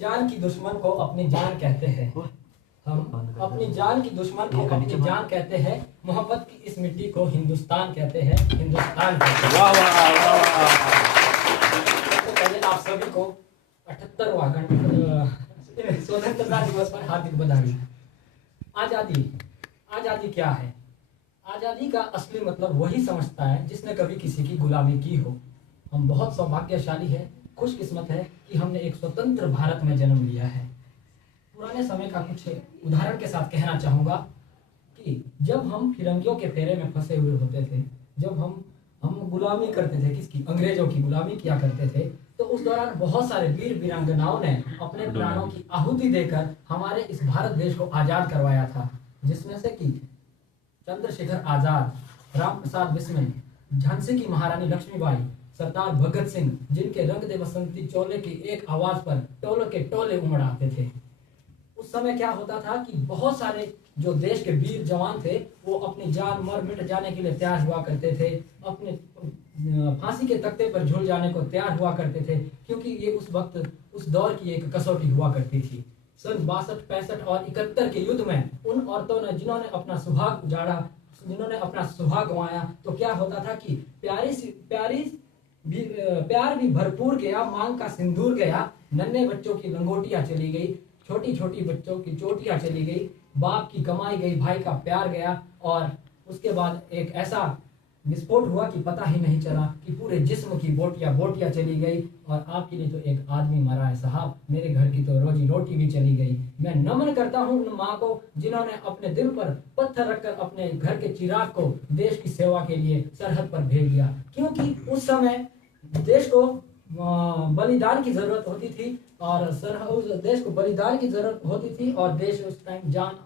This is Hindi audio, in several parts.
जान की दुश्मन को अपनी जान कहते हैं। हम अपनी जान की दुश्मन को अपनी जान कहते हैं। मोहब्बत की इस मिट्टी को हिंदुस्तान कहते हैं। हिंदुस्तान कहते हैं। वाह वाह वाह वाह। तो पहले आप सभी को 78वां स्वतंत्रता दिवस पर हार्दिक बधाई। आजादी, आजादी क्या है? आजादी का असली मतलब वही समझता है जिसने कभी किसी की गुलामी की हो। हम बहुत सौभाग्यशाली है, खुशकिस्मत है कि हमने एक स्वतंत्र भारत में जन्म लिया है। पुराने समय का कुछ उदाहरण के साथ कहना चाहूँगा कि जब हम फिरंगियों के फेरे में फंसे हुए होते थे, जब हम गुलामी करते थे, किसकी? अंग्रेजों की गुलामी किया करते थे, तो उस दौरान बहुत सारे वीर वीरांगनाओं ने अपने प्राणों की आहुति देकर हमारे इस भारत देश को आज़ाद करवाया था, जिसमें से कि चंद्रशेखर आजाद, राम प्रसाद बिस्मिल, झांसी की महारानी लक्ष्मीबाई, सरदार भगत सिंह, जिनके रंग दे बसंती चोले की एक आवाज पर टोलों के टोले उमड़ आते थे। उस समय क्या होता था कि बहुत सारे जो देश के वीर जवान थे वो अपनी जान मर मिट जाने के लिए तैयार हुआ करते थे, अपने फांसी के तख्ते पर झूल जाने को तैयार हुआ करते थे, क्योंकि ये उस वक्त उस दौर की एक कसौटी हुआ करती थी। सन 62, 65 और 71 के युद्ध में उन औरतों ने जिन्होंने अपना सुहाग उजाड़ा, जिन्होंने अपना सुहाग गंवाया, तो क्या होता था कि प्यार भी भरपूर गया, मांग का सिंदूर गया, नन्हे बच्चों की लंगोटियां चली गई, छोटी छोटी बच्चों की चोटियां चली गई, बाप की कमाई गई, भाई का प्यार गया, और उसके बाद एक ऐसा विस्फोट हुआ कि पता ही नहीं चला कि पूरे जिस्म की बोटियां चली गई। और आपके लिए तो एक आदमी मरा है साहब, मेरे घर की तो रोजी रोटी भी चली गई। मैं नमन करता हूँ उन माँ को जिन्होंने अपने दिल पर पत्थर रखकर अपने घर के चिराग को देश की सेवा के लिए सरहद पर भेज दिया, क्योंकि उस समय देश को बलिदान की जरूरत होती थी, और उस देश को बलिदान की जरूरत होती थी, और देश उस टाइम जान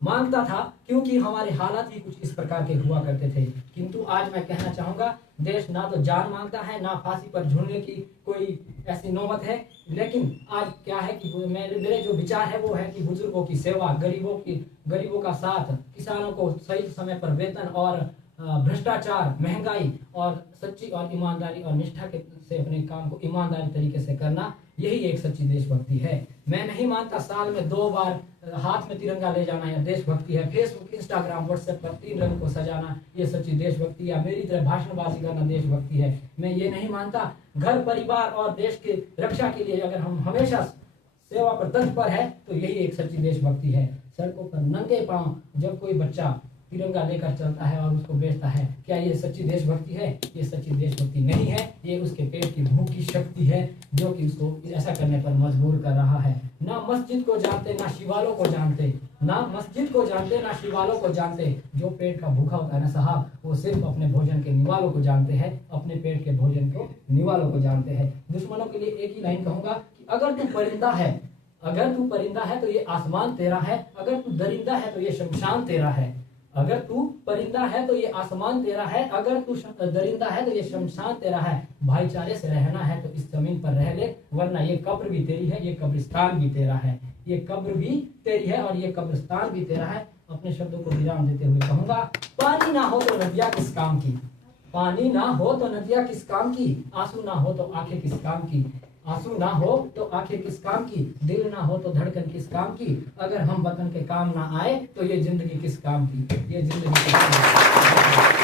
मांगता था, क्योंकि हमारे हालात ही कुछ इस प्रकार के हुआ करते थे। किंतु आज मैं कहना चाहूँगा, देश ना तो जान मांगता है, ना फांसी पर झूलने की कोई ऐसी नौबत है, लेकिन आज क्या है कि मेरे जो विचार है वो है कि बुजुर्गों की सेवा, गरीबों का साथ, किसानों को सही समय पर वेतन, और भ्रष्टाचार, महंगाई, और सच्ची और ईमानदारी और निष्ठा से अपने काम को ईमानदारी तरीके से करना, यही एक सच्ची देशभक्ति है। मैं नहीं मानता साल में 2 बार हाथ में तिरंगा ले जाना या देशभक्ति है। फेसबुक, इंस्टाग्राम, व्हाट्सएप पर 3 रंग को सजाना ये सच्ची देशभक्ति, या मेरी तरह भाषणबाजी करना देशभक्ति है। मैं ये नहीं मानता। घर परिवार और देश की रक्षा के लिए अगर हम हमेशा सेवा पर तत्पर है तो यही एक सच्ची देशभक्ति है। सड़कों पर नंगे पांव जब कोई बच्चा तिरंगा लेकर चलता है और उसको बेचता है, क्या ये सच्ची देशभक्ति है? ये सच्ची देशभक्ति नहीं है। ये उसके पेट की भूख की शक्ति है जो कि उसको ऐसा करने पर मजबूर कर रहा है। ना मस्जिद को जानते, ना शिवालों को जानते, ना मस्जिद को जानते, ना शिवालों को जानते। जो पेट का भूखा होता है ना साहब, वो सिर्फ अपने भोजन के निवालों को जानते हैं, अपने पेट के भोजन को निवालों को जानते हैं। दुश्मनों के लिए एक ही लाइन कहूंगा कि अगर तू परिंदा है तो ये आसमान तेरा है, अगर तू दरिंदा है तो ये शमशान तेरा है। अगर तू परिंदा है तो ये आसमान तेरा है, अगर तू दरिंदा है तो ये शमशान तेरा है। भाईचारे से रहना है तो इस जमीन पर रह ले, वरना ये कब्र भी तेरी है, ये कब्रिस्तान भी तेरा है। ये कब्र भी तेरी है और ये कब्रिस्तान भी तेरा है। अपने शब्दों को विराम देते हुए कहूंगा, पानी ना हो तो नदियाँ किस काम की, पानी ना हो तो नदियाँ किस काम की, आंसू ना हो तो आंखें किस काम की, आंसू ना हो तो आंखें किस काम की, दिल ना हो तो धड़कन किस काम की, अगर हम वतन के काम ना आए तो ये जिंदगी किस काम की, ये जिंदगी किस काम की।